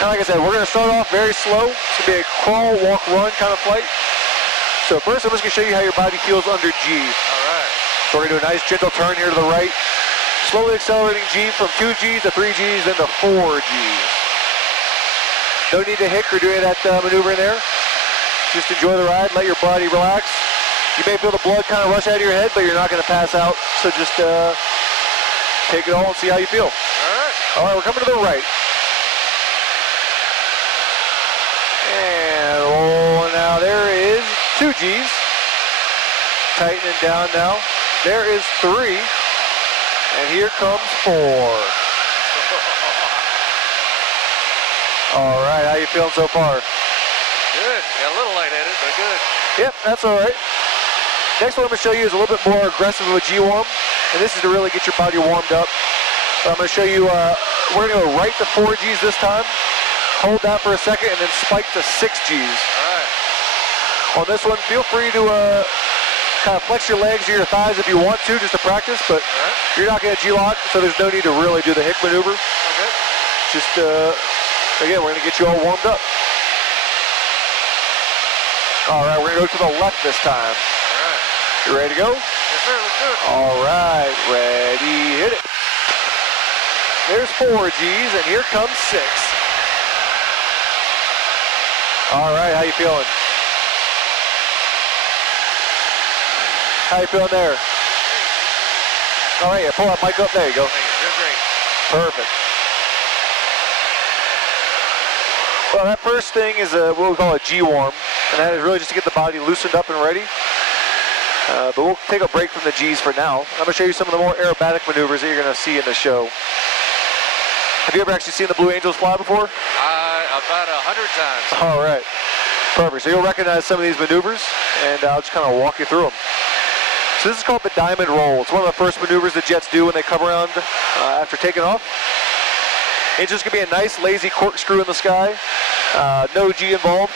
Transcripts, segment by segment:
And like I said, we're going to start off very slow. It's going to be a crawl, walk, run kind of flight. So first I'm just going to show you how your body feels under G. All right. So we're going to do a nice gentle turn here to the right. Slowly accelerating G from 2 Gs to 3 Gs, then to 4 Gs. No need to hick or do any of that maneuver in there. Just enjoy the ride, let your body relax. You may feel the blood kind of rush out of your head, but you're not going to pass out. So just take it all and see how you feel. All right. All right, we're coming to the right. And rolling now. There is 2 Gs. Tightening down now. There is 3. And here comes 4. All right, how you feeling so far? Good. Got a little lightheaded, but good. Yep, that's all right. Next one I'm going to show you is a little bit more aggressive of a G-warm. And this is to really get your body warmed up. But I'm going to show you, we're going to go right to 4 Gs this time. Hold that for a second and then spike to 6 Gs. All right. On this one, feel free to kind of flex your legs or your thighs if you want to, just to practice, but you're not going to G-lock, so there's no need to really do the hick maneuver. Okay. Just, again, we're going to get you all warmed up. All right, we're going to go to the left this time. All right. You ready to go? Yes, sir. Let's do it. All right, ready, hit it. There's 4 Gs, and here comes 6. All right, how you feeling? How you feeling there? All right, yeah, pull that mic up. There you go. Doing great. Perfect. Well, that first thing is what we call a G-warm, and that is really just to get the body loosened up and ready. But we'll take a break from the Gs for now. I'm going to show you some of the more aerobatic maneuvers that you're going to see in the show. Have you ever actually seen the Blue Angels fly before? About 100 times. All right. Perfect. So you'll recognize some of these maneuvers, and I'll just kind of walk you through them. So this is called the diamond roll. It's one of the first maneuvers the jets do when they come around after taking off. It's just going to be a nice, lazy corkscrew in the sky. No G involved.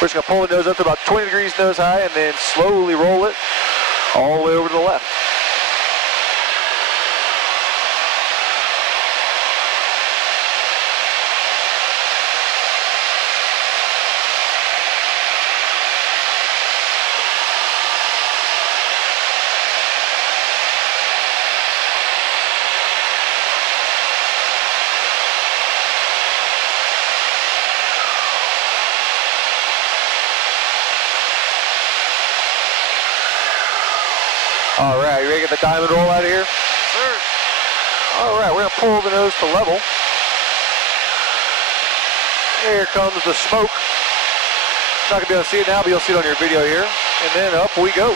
We're just going to pull the nose up to about 20 degrees nose high and then slowly roll it all the way over to the left. All right, you ready to get the diamond roll out of here? Yes, sir. All right, we're gonna pull the nose to level. Here comes the smoke. Not gonna be able to see it now, but you'll see it on your video here. And then up we go.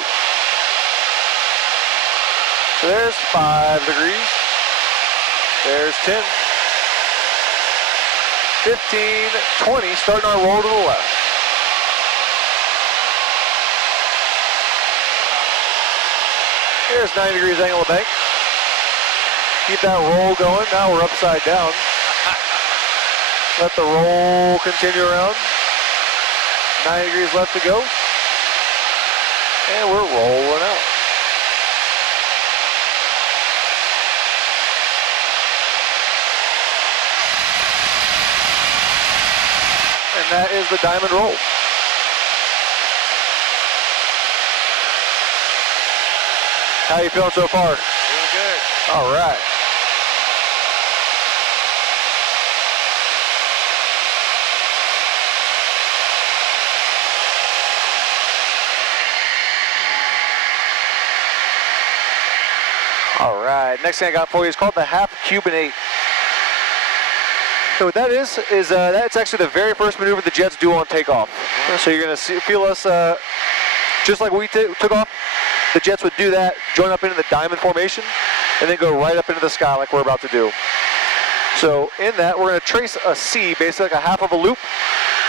So there's 5 degrees. There's 10. 15, 20, starting our roll to the left. There's 90 degrees angle of bank. Keep that roll going. Now we're upside down. Let the roll continue around. 9 degrees left to go. And we're rolling out. And that is the diamond roll. How you feeling so far? Doing good. All right. All right. Next thing I got for you is called the half Cuban 8. So what that is that's actually the very first maneuver the jets do on takeoff. So you're going to feel us just like we took off. The jets would do that, join up into the diamond formation, and then go right up into the sky like we're about to do. So in that, we're going to trace a C, basically like a half of a loop.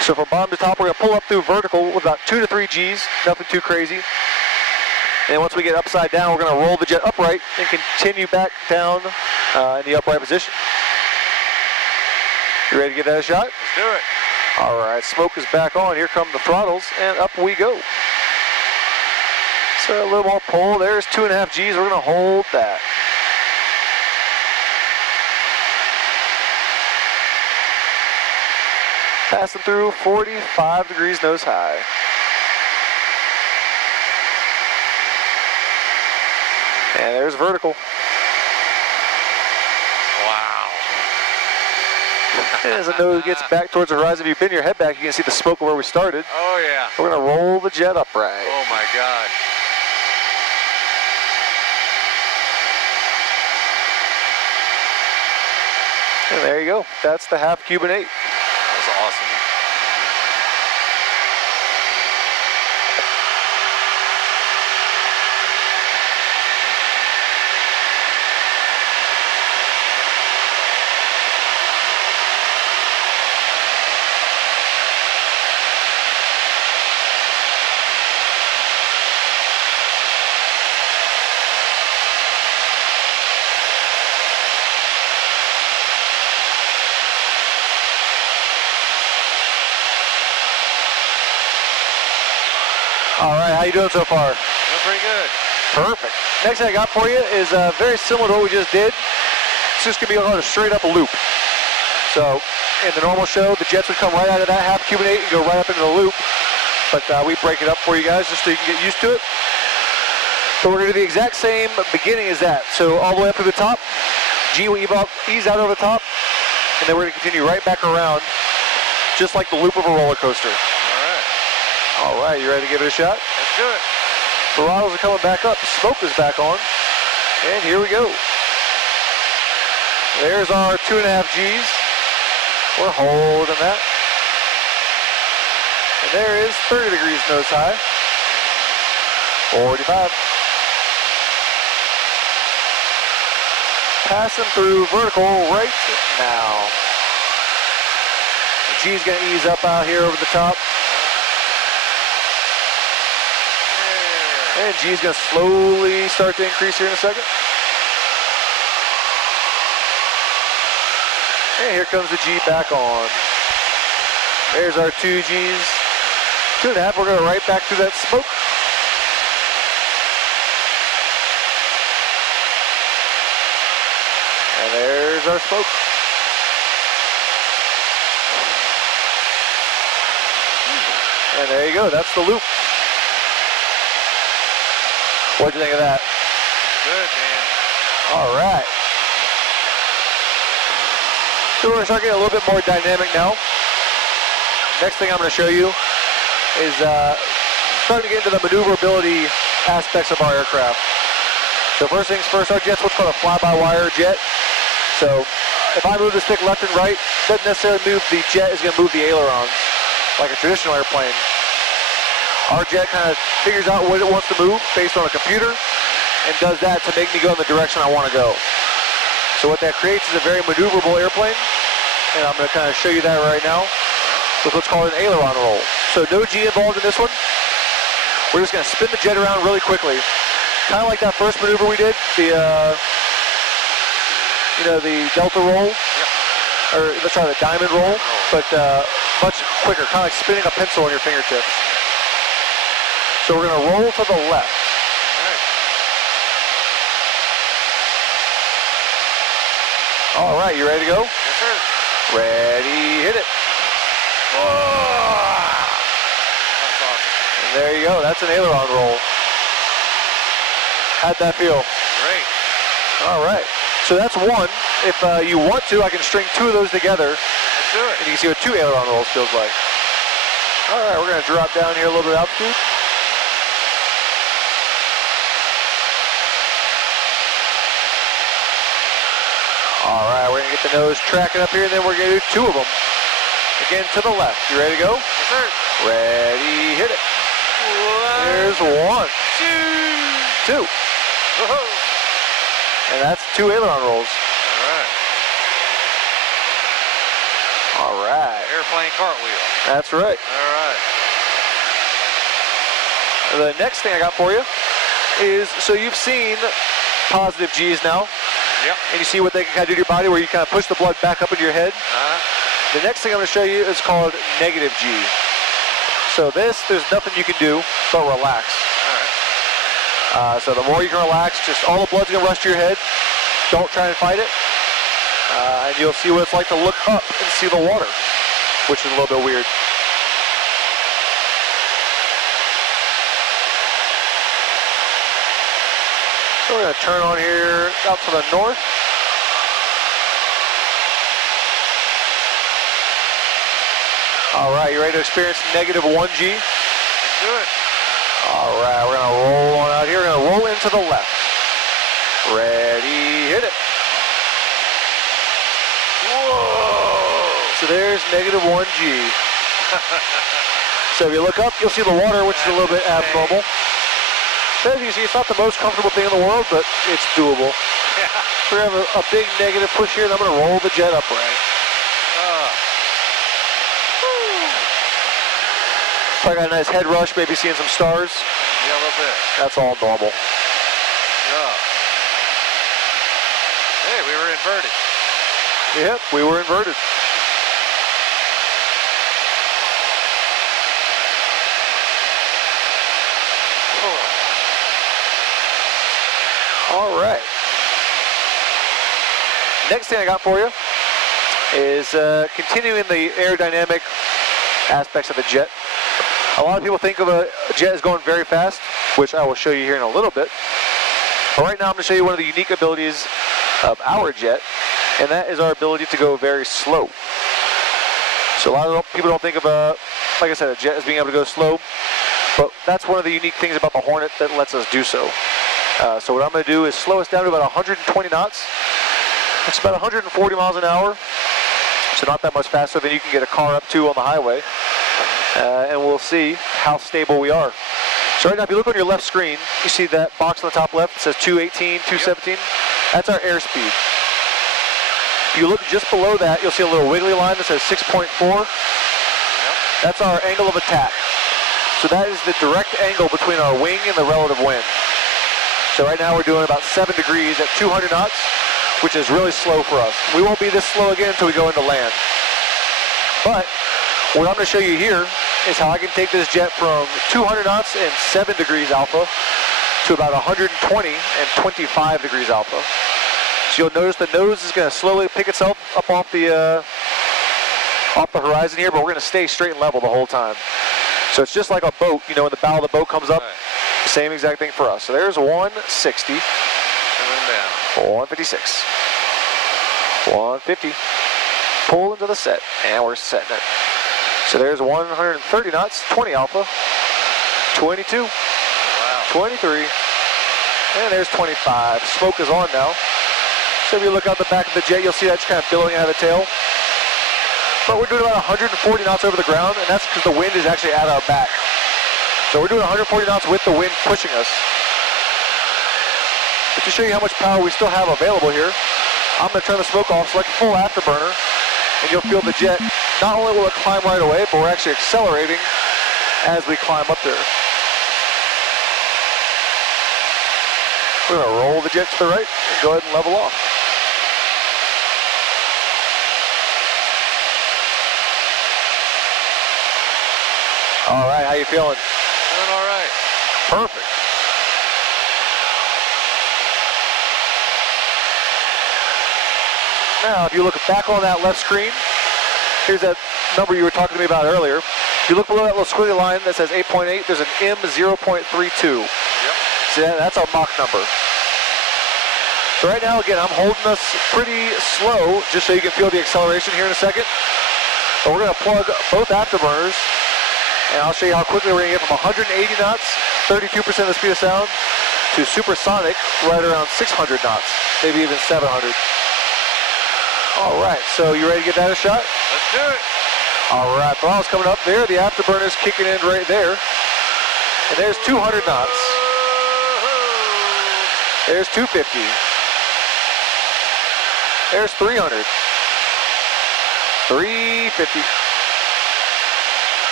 So from bottom to top, we're going to pull up through vertical with about 2 to 3 Gs, nothing too crazy. And once we get upside down, we're going to roll the jet upright and continue back down in the upright position. You ready to give that a shot? Let's do it. All right, smoke is back on. Here come the throttles, and up we go. So a little more pull. There's 2.5 Gs. We're going to hold that. Passing through 45 degrees nose high. And there's vertical. Wow. And as the nose gets back towards the horizon, if you bend your head back, you can see the smoke of where we started. Oh, yeah. We're going to roll the jet upright. Oh, my God. And there you go. That's the half Cuban 8. That was awesome. All right, how you doing so far? Doing pretty good. Perfect. Next thing I got for you is very similar to what we just did. It's just going to be on a straight up loop. So in the normal show, the jets would come right out of that half Cuban 8 and go right up into the loop. But we break it up for you guys just so you can get used to it. So we're going to do the exact same beginning as that. So all the way up to the top, G will ease out over the top, and then we're going to continue right back around, just like the loop of a roller coaster. All right, you ready to give it a shot? Let's do it. Throttles are coming back up, smoke is back on, and here we go. There's our 2.5 Gs. We're holding that. And there is 30 degrees nose high. 45. Passing through vertical right now. G's gonna ease up out here over the top. And G's gonna slowly start to increase here in a second. And here comes the G back on. There's our 2 Gs. 2.5, we're going right back through that smoke. And there's our smoke. And there you go, that's the loop. What'd you think of that? Good, man. All right. So we're starting to get a little bit more dynamic now. Next thing I'm going to show you is starting to get into the maneuverability aspects of our aircraft. So first things first, our jet's what's called a fly-by-wire jet. So if I move the stick left and right, it doesn't necessarily move the jet, it's going to move the ailerons like a traditional airplane. Our jet kind of figures out what it wants to move based on a computer and does that to make me go in the direction I want to go. So what that creates is a very maneuverable airplane, and I'm going to kind of show you that right now with what's called an aileron roll. So no G involved in this one. We're just going to spin the jet around really quickly. Kind of like that first maneuver we did, the the delta roll, or let's try the diamond roll, but much quicker, kind of like spinning a pencil on your fingertips. So we're going to roll to the left. All right, you ready to go? Yes, sir. Ready, hit it. Oh! That's awesome. And there you go, that's an aileron roll. How'd that feel? Great. All right, so that's one. If you want to, I can string 2 of those together. Let's do it. And you can see what 2 aileron rolls feels like. All right, we're going to drop down here a little bit of altitude. All right, we're going to get the nose tracking up here, and then we're going to do 2 of them. Again, to the left. You ready to go? Yes, sir. Ready, hit it. There's 1, 2. Whoa. And that's 2 aileron rolls. All right. All right. Airplane cartwheel. That's right. All right. The next thing I got for you is, so you've seen positive G's now. Yep. And you see what they can kind of do to your body where you kind of push the blood back up into your head. The next thing I'm going to show you is called negative G. So there's nothing you can do but relax. All right. So the more you can relax, just all the blood's going to rush to your head. Don't try and fight it. And you'll see what it's like to look up and see the water. which is a little bit weird. So we're going to turn on here out to the north. All right, you ready to experience negative 1G? Let's do it. All right, we're going to roll on out here. We're going to roll into the left. Ready, hit it. Whoa! So there's negative 1G. So if you look up, you'll see the water, which is a little bit abnormal. As you can see, it's not the most comfortable thing in the world, but it's doable. Yeah. So we have a big negative push here, and I'm going to roll the jet upright. So I got a nice head rush, maybe seeing some stars. Yeah, a little bit. That's all normal. Yeah. Hey, we were inverted. Yep, we were inverted. All right. Next thing I got for you is continuing the aerodynamic aspects of the jet. A lot of people think of a jet as going very fast, which I will show you here in a little bit. But right now I'm going to show you one of the unique abilities of our jet, and that is our ability to go very slow. So a lot of people don't think of like I said, a jet as being able to go slow, but that's one of the unique things about the Hornet that lets us do so. So what I'm going to do is slow us down to about 120 knots. It's about 140 miles an hour, so not that much faster than you can get a car up to on the highway. And we'll see how stable we are. So right now, if you look on your left screen, you see that box on the top left that says 218, 217. That's our airspeed. If you look just below that, you'll see a little wiggly line that says 6.4. That's our angle of attack. So that is the direct angle between our wing and the relative wind. So right now we're doing about 7 degrees at 200 knots, which is really slow for us. We won't be this slow again until we go into land. But what I'm going to show you here is how I can take this jet from 200 knots and 7 degrees alpha to about 120 and 25 degrees alpha. So you'll notice the nose is going to slowly pick itself up off the horizon here, but we're going to stay straight and level the whole time. So it's just like a boat, you know, when the bow of the boat comes up, same exact thing for us. So there's 160, 156, 150, pull into the set, and we're setting it. So there's 130 knots, 20 alpha, 22, wow. 23, and there's 25. Smoke is on now. So if you look out the back of the jet, you'll see that's kind of billowing out of the tail. But we're doing about 140 knots over the ground, and that's because the wind is actually at our back. So we're doing 140 knots with the wind pushing us. But to show you how much power we still have available here, I'm going to turn the smoke off, select full afterburner, and you'll feel the jet. Not only will it climb right away, but we're actually accelerating as we climb up there. We're going to roll the jet to the right and go ahead and level off. All right, how you feeling? Doing all right. Perfect. Now, if you look back on that left screen, here's that number you were talking to me about earlier. If you look below that little squiggly line that says 8.8, there's an M0.32. Yep. See, that's our Mach number. So right now, again, I'm holding us pretty slow, just so you can feel the acceleration here in a second. But we're going to plug both afterburners, and I'll show you how quickly we're going to get from 180 knots, 32% of the speed of sound, to supersonic, right around 600 knots, maybe even 700. All right, so you ready to get that a shot? Let's do it. All right, throttle's coming up there. The afterburner's kicking in right there. And there's 200 knots. There's 250. There's 300. 350.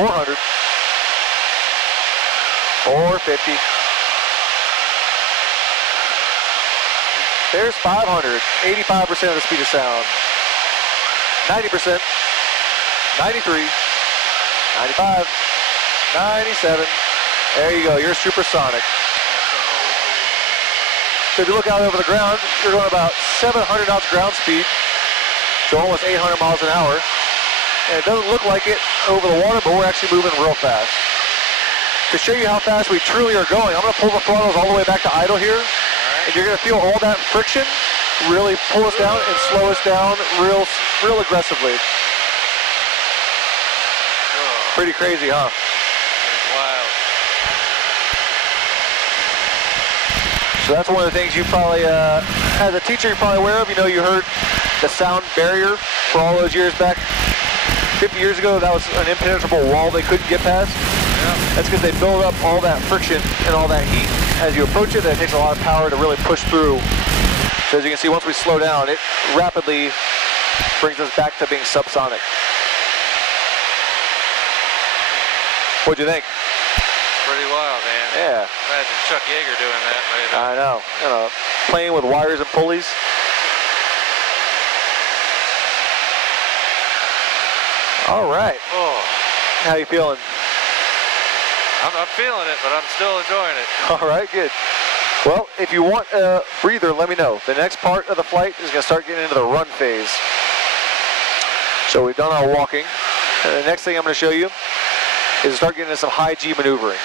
400. 450. There's 500. 85% of the speed of sound. 90%. 93. 95. 97. There you go. You're supersonic. So if you look out over the ground, you're going about 700 knots ground speed, so almost 800 miles an hour. And it doesn't look like it over the water, but we're actually moving real fast. To show you how fast we truly are going, I'm going to pull the throttles all the way back to idle here. And you're going to feel all that friction really pull us down and slow us down real aggressively. Pretty crazy, huh? Wild. So that's one of the things you probably, as a teacher, you're probably aware of. You know, you heard the sound barrier for all those years back. 50 years ago, that was an impenetrable wall they couldn't get past. Yeah. That's because they build up all that friction and all that heat as you approach it, and it takes a lot of power to really push through. So as you can see, once we slow down, it rapidly brings us back to being subsonic. What'd you think? Pretty wild, man. Yeah. Imagine Chuck Yeager doing that. Maybe. I know. You know, playing with wires and pulleys. All right. Oh. How you feeling? I'm feeling it, but I'm still enjoying it. All right, good. Well, if you want a breather, let me know. The next part of the flight is going to start getting into the run phase. So we've done our walking. And the next thing I'm going to show you is to start getting into some high G maneuvering.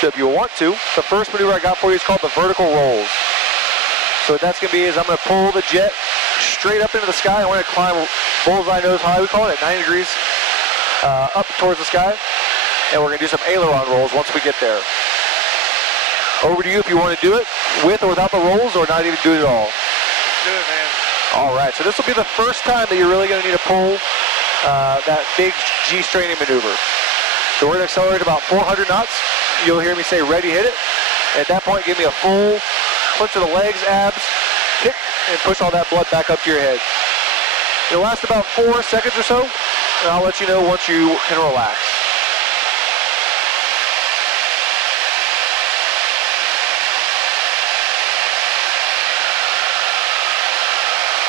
So if you want to, the first maneuver I got for you is called the vertical rolls. So what that's going to be is I'm going to pull the jet straight up into the sky. I'm going to climb bullseye nose high, we call it, at 90 degrees up towards the sky. And we're going to do some aileron rolls once we get there. Over to you if you want to do it with or without the rolls, or not even do it at all. Let's do it, man. All right, so this will be the first time that you're really going to need to pull that big G straining maneuver. So we're going to accelerate about 400 knots. You'll hear me say ready, hit it. At that point, give me a full punch of the legs, abs, kick, and push all that blood back up to your head. It'll last about 4 seconds or so, and I'll let you know once you can relax.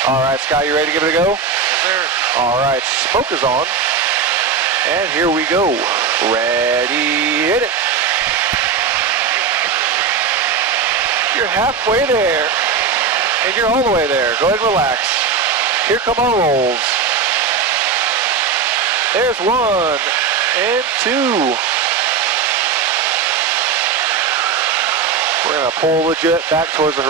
All right, Scott, you ready to give it a go? Yes, sir. All right, smoke is on. And here we go. Ready, hit it. You're halfway there. And you're all the way there. Go ahead and relax. Here come our rolls. There's 1 and 2. We're going to pull the jet back towards the horizon.